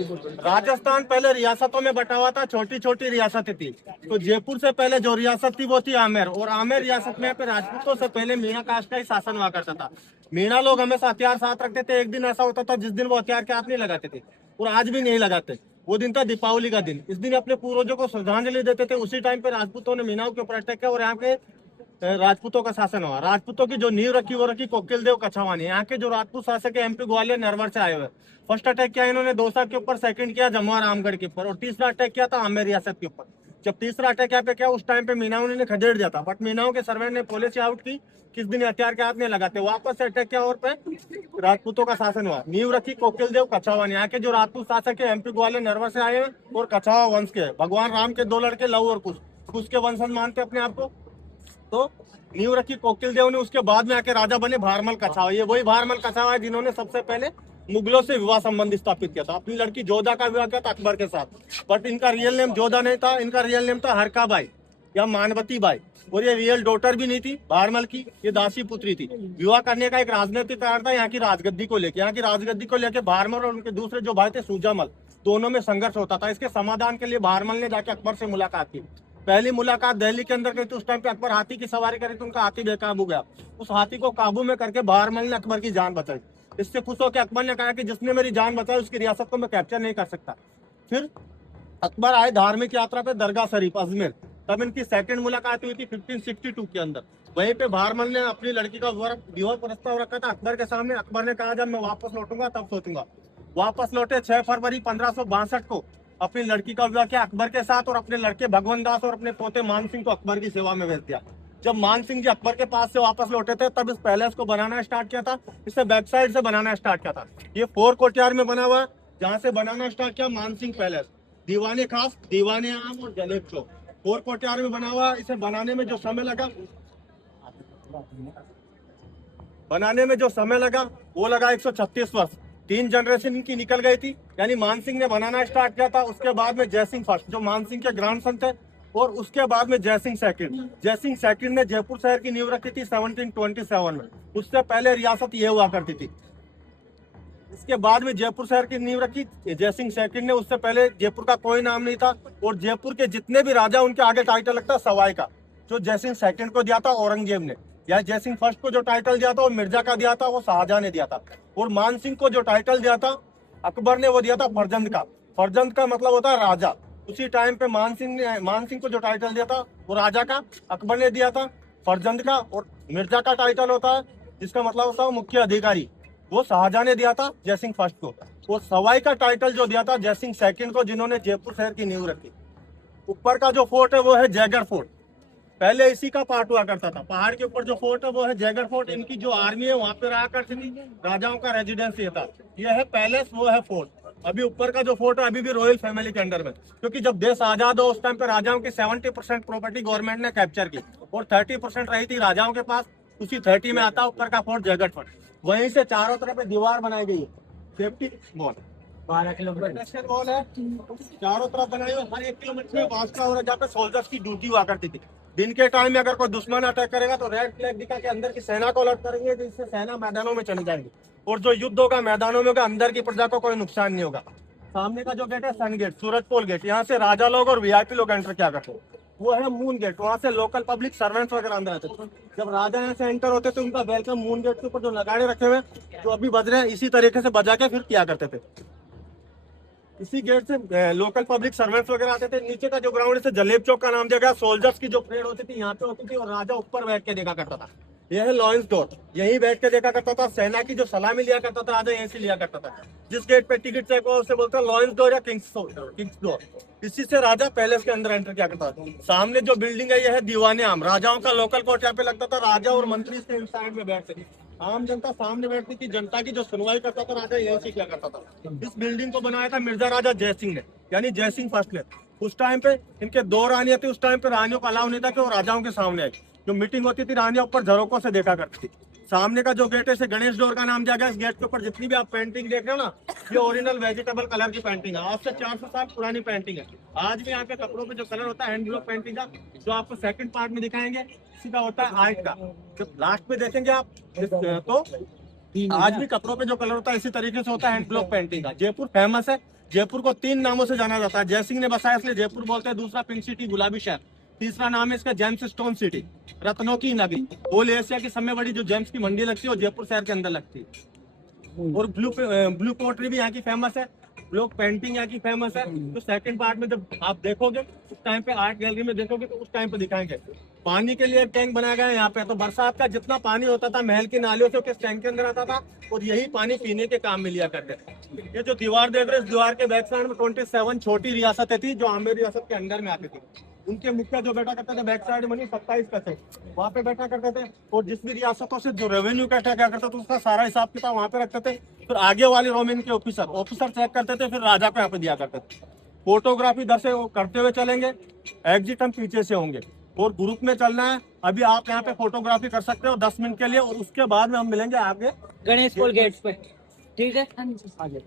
राजस्थान पहले रियासतों में बटा हुआ था, छोटी छोटी रियासतें थी। तो जयपुर से पहले जो रियासत थी वो थी आमेर, और आमेर रियासत में पे राजपूतों से पहले मीणा कास्ट का ही शासन हुआ करता था। मीणा लोग हमेशा हथियार साथ रखते थे। एक दिन ऐसा होता था जिस दिन वो हथियार के हाथ नहीं लगाते थे, और आज भी नहीं लगाते। वो दिन था दीपावली का दिन। इस दिन अपने पूर्वजों को श्रद्धांजलि देते थे। उसी टाइम पे राजपूतों ने मीणाओं के ऊपर अटैक किया और यहाँ के राजपूतों का शासन हुआ। राजपूतों की जो नींव रखी वो रखी कोकिल देव कछावानी। यहाँ के जो राजपूत शासक है एमपी ग्वालियर नरवर से आए हुए। फर्स्ट अटैक किया इन्होंने दौसा के ऊपर, सेकंड किया जमुआ रामगढ़ के ऊपर, और तीसरा अटैक किया था आमेर रियासत के ऊपर। जब तीसरा अटैक यहाँ पे किया उस टाइम पे मीनाओं ने खदेड़ दिया था, बट मीनाओं के सर्वे ने पॉलिसी आउट की, किस दिन हथियार के हाथ नहीं लगाते। वापस से अटैक किया और पे राजपूतों का शासन हुआ। नींव रखी कोकिल देव कछावानी। यहाँ के जो राजपूत शासक है एमपी ग्वालियर नरवर से आए हैं और कछावा वंश के हैं। भगवान राम के दो लड़के लव और कुश के वंशज मानते अपने आप को। तो नींव रखी कोकिल देव ने, उसके बाद में आके राजा बने भारमल कछावा। ये वही भारमल कछावा है जिन्होंने सबसे पहले मुगलों से विवाह संबंध स्थापित किया था। अपनी लड़की जोधा का विवाह किया था अकबर के साथ, बट इनका रियल नेम जोधा नहीं था, इनका रियल नेम था हरका बाई या मानवती बाई। और ये रियल डॉटर भी नहीं थी भारमल की, ये दासी पुत्री थी। विवाह करने का एक राजनीतिक कारण था यहाँ की राजगद्दी को लेकर। यहाँ की राजगद्दी को लेकर भारमल और उनके दूसरे जो भाई थे सूजामल, दोनों में संघर्ष होता था। इसके समाधान के लिए भारमल ने जाके अकबर से मुलाकात की। पहली मुलाकात दिल्ली के अंदर की थी। उस टाइम पे अकबर हाथी की सवारी करी तो उनका हाथी बेकाबू गया। उस हाथी को काबू में करके भारमल ने अकबर की जान बचाई। इससे खुश होकर अकबर ने कहा कि जिसने मेरी जान बचाई उसकी रियासत को मैं कैप्चर नहीं कर सकता। फिर अकबर आए धार्मिक यात्रा पे दरगाह शरीफ अजमेर। तब इनकी सेकंड मुलाकात हुई थी 1562 के अंदर। वहीं पे भारमल ने अपनी लड़की का विवाह प्रस्ताव रखा था अकबर के सामने। अकबर ने कहा जब मैं वापस लौटूंगा तब सोचूंगा। वापस लौटे 6 फरवरी 1562 को। अपनी लड़की का विवाह किया अकबर के साथ और अपने लड़के भगवंत दास और अपने पोते मान सिंह को अकबर की सेवा में भेज दिया। जब मान सिंह जी अकबर के पास से वापस लौटे थे तब इस पैलेस को बनाना स्टार्ट किया था। इसे बैक साइड से बनाना स्टार्ट किया था। ये 4 कोर्टयार्ड में बना हुआ है, जहाँ से बनाना स्टार्ट किया मान सिंह पैलेस, दीवाने खास, दीवाने आम और जलेब चौक। 4 कोर्टयार्ड में बना हुआ। इसे बनाने में जो समय लगा वो लगा 136 वर्ष। 3 जनरेशन की निकल गई थी। यानी मान सिंह ने बनाना स्टार्ट किया था, उसके बाद में जयसिंह फर्स्ट जो मान सिंह के ग्रैंडसन थे, और उसके बाद में जयसिंह सेकंड ने जयपुर शहर की नींव रखी थी 1727 में। उससे पहले रियासत ये हुआ करती थी। इसके बाद में जयपुर शहर की नींव रखी जयसिंह सेकंड ने। उससे पहले जयपुर का कोई नाम नहीं था, और जयपुर के जितने भी राजा उनके आगे टाइटल लगता सवाई का, जो जयसिंह सेकंड को दिया था औरंगजेब ने, या जयसिंह फर्स्ट को जो टाइटल दिया था वो मिर्जा का दिया था, वो शाहजहां ने दिया था। और मान सिंह को जो टाइटल दिया था अकबर ने, वो दिया था फरजंद का। फरजंद का मतलब होता है राजा। उसी टाइम पे मान सिंह को जो टाइटल दिया था वो राजा का अकबर ने दिया था, फरजंद का। और मिर्जा का टाइटल होता है जिसका मतलब होता है मुख्य अधिकारी, वो शाहजहां ने दिया था जयसिंह फर्स्ट को। और सवाई का टाइटल जो दिया था जयसिंह सेकंड को, जिन्होंने जयपुर शहर की नींव रखी। ऊपर का जो फोर्ट है वो है जयगढ़ फोर्ट, पहले इसी का पार्ट हुआ करता था। पहाड़ के ऊपर जो फोर्ट है वो है जयगढ़ फोर्ट। इनकी जो आर्मी है वहां पे रहा करती थी, राजाओं का रेजिडेंस ये था। ये है पैलेस, वो है फोर्ट। अभी ऊपर का जो फोर्ट है अभी भी रॉयल फैमिली के अंडर में, क्योंकि जब देश आजाद हो उस टाइम पे राजाओं की 70% प्रॉपर्टी गवर्नमेंट ने कैप्चर की और 30% रही थी राजाओं के पास। उसी 30 में आता ऊपर का फोर्ट जयगढ़ फोर्ट। वहीं से चारों तरफ दीवार बनाई गई है, सेफ्टी वॉल 12 किलोमीटर वॉल है, चारों तरफ बनाई हुई। हर 1 किलोमीटर में वाच टावर है जहाँ पे सोल्जर्स की ड्यूटी हुआ करती थी। दिन के टाइम में अगर कोई दुश्मन अटैक करेगा तो रेड फ्लैग दिखा के अंदर की सेना को अलर्ट करेंगे, जिससे सेना मैदानों में चली जाएंगी। और जो युद्ध होगा मैदानों में होगा, अंदर की प्रजा को कोई नुकसान नहीं होगा। सामने का जो गेट है सन गेट, सूरजपोल गेट, यहाँ से राजा लोग और वीआईपी लोग एंटर किया करते हैं। वो है मून गेट, वहाँ से लोकल पब्लिक सर्वेंट्स वगैरह अंदर आते थे। जब राजा यहाँ से एंटर होते थे उनका वेलकम मून गेट के ऊपर जो नगाड़े रखे हुए जो अभी बज रहे हैं इसी तरीके से बजा के फिर किया करते थे। इसी गेट से लोकल पब्लिक सर्वेंट्स वगैरह आते थे। नीचे का जो ग्राउंड है जलेब चौक का नाम दिया गया। सोल्जर्स की जो परेड होती थी यहाँ पे होती थी और राजा ऊपर बैठ के देखा करता था। यह है लॉयंस डोर, यहीं बैठ के देखा करता था। सेना की जो सलामी लिया करता था राजा यहीं से लिया करता था। जिस गेट पे टिकट चेक हुआ उसे बोलता है लॉयंस डोर या किंग्स डोर। इसी से राजा पैलेस के अंदर एंटर किया करता था। सामने जो बिल्डिंग है यह है दीवाने आम, राजाओं का लोकल कोर्ट यहाँ पे लगता था। राजा और मंत्री इसके साइड में बैठते थे, आम जनता सामने बैठती थी। जनता की जो सुनवाई करता था राजा यहीं से किया करता था। इस बिल्डिंग को बनाया था मिर्जा राजा जयसिंह ने, यानी जयसिंह फर्स्ट ने। उस टाइम पे इनके 2 रानियां थी। उस टाइम पे रानियों का अलाउ नहीं था कि वो राजाओं के सामने आए। जो मीटिंग होती थी रानियां ऊपर झरोकों से देखा करती थी। सामने का जो गेट है इसे गणेश डोर का नाम दिया गया। इस गेट के ऊपर जितनी भी आप पेंटिंग देख रहे हो ना, ये ओरिजिनल वेजिटेबल कलर की पेंटिंग है। आज से 400 साल पुरानी पेंटिंग है। आज भी यहाँ पे कपड़ों पे जो कलर होता है हैंड ब्लॉक पेंटिंग का, जो आपको सेकंड पार्ट में दिखाएंगे, इसी का होता है आर्ट का। जब लास्ट में देखेंगे आप तो आज भी कपड़ों पे जो कलर होता है इसी तरीके से होता है हैंड ब्लॉक पेंटिंग का। जयपुर फेमस है, जयपुर को 3 नामों से जाना जाता है। जयसिंह ने बसाया इसलिए जयपुर बोलते हैं, दूसरा पिंक सिटी गुलाबी शहर, तीसरा नाम है इसका जेम्स स्टोन सिटी, रत्नों की नगरी। होल एशिया की सबसे बड़ी जो जेम्स की मंडी लगती है वो जयपुर शहर के अंदर लगती है। और ब्लू पोट्री भी यहाँ की फेमस है, ब्लॉक पेंटिंग यहाँ की फेमस है। तो सेकंड पार्ट में जब आप देखोगे उस टाइम पे आर्ट गैलरी में देखोगे तो उस टाइम पे दिखाएंगे। पानी के लिए एक टैंक बनाया गया है यहाँ पे। तो बरसात का जितना पानी होता था महल की नालियों से किस टैंक के अंदर आता था और यही पानी पीने के काम में लिया करते थे। ये जो दीवार देख रहे हैं इस दीवार के बैक साइड में 27 छोटी रियासतें थी जो आमेर रियासत के अंडर में आती थी। उनके मुखिया जो बैठा करते थे बैक साइड में 27 वहाँ पे बैठा करते थे। और जिस भी रियासतों से जो रेवेन्यू इकट्ठा क्या करते थे उसका सारा हिसाब किताब वहाँ पे रखते थे। फिर आगे वाले रोमन के ऑफिसर चेक करते थे, फिर राजा को यहाँ पे दिया करते थे। फोटोग्राफी इधर से करते हुए चलेंगे, एग्जिट हम पीछे से होंगे और ग्रुप में चलना है। अभी आप यहाँ पे फोटोग्राफी कर सकते हो 10 मिनट के लिए और उसके बाद में हम मिलेंगे आगे गणेश पोल गेट्स पे। ठीक है, आगे।